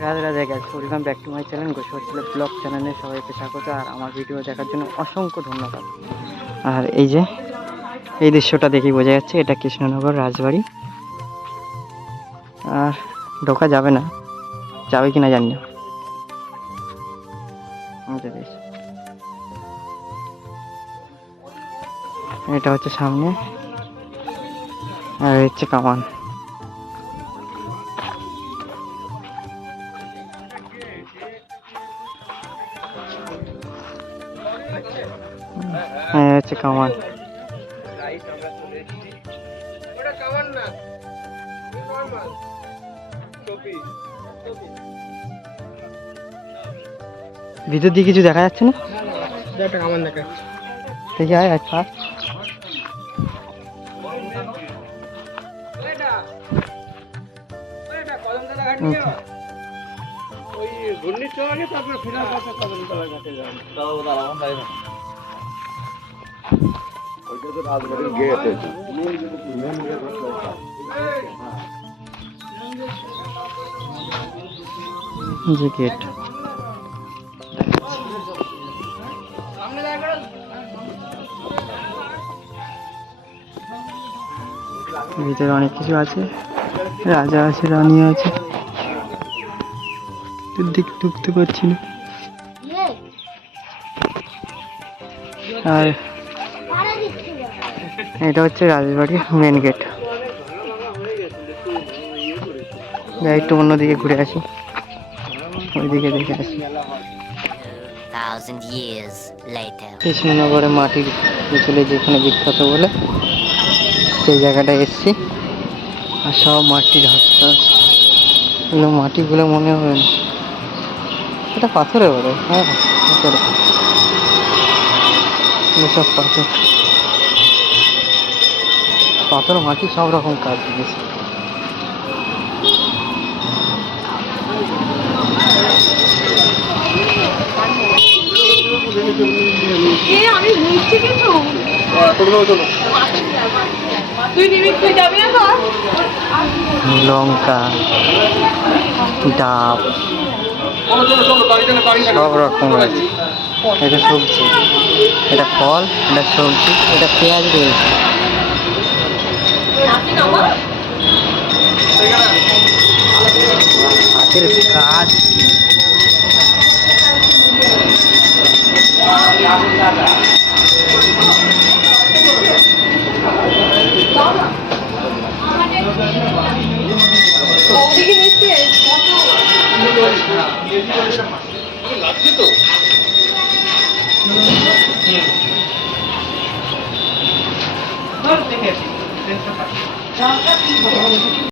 রাধে রাধে গেছে welcome back to my channel গোসল blog চ্যানেলে সবাইকে স্বাগত। আর আমার ভিডিও দেখার জন্য অসংখ্য ধন্যবাদ। আর এই যে, এই দৃশ্যটা দেখেই বোঝা যাচ্ছে, এটা কৃষ্ণনগর রাজবাড়ি। আর ঢোকা যাবে না। যাবে কিনা জানি না। এটা হচ্ছে সামনে। আর হচ্ছে কামান। হ্যাঁ হচ্ছে কামান। ভিতর দিয়ে কিছু দেখা যাচ্ছে না? আয় আয় থাক আচ্ছা। ওই ঘূর্ণিঝড় আগে তারপরে ফেরার কাছে কদমতলা ঘাটে যাবেন যে গেট। ভিতরে অনেক কিছু আছে। রাজা আছে রানী আছে। তো দিক ঢুকতে পারছি না। আর এটা হচ্ছে রাজবাড়ির মেন গেট যাই একটু অন্যদিকে ঘুরে আসি। ওইদিকে দেখে আসি. কৃষ্ণনগরে মাটির পুতুলে যেখানে বিখ্যাত বলে সেই জায়গাটায় এসছি। আর সব মাটির হাতটা এগুলো মাটিগুলো মনে হয় না। এটা পাথরে বলে হ্যাঁ পাথরে। সব পাথর। পাথর মাটি সব রকম কাজ দিয়েছে। আমি বুঝছি লঙ্কা ডাব সব রকম আছে। এটা সবজি। এটা ফল এটা সবজি এটা পেঁয়াজ রয়েছে। আপনি নামা হাতের কাজ ওদিকে নিচ্ছে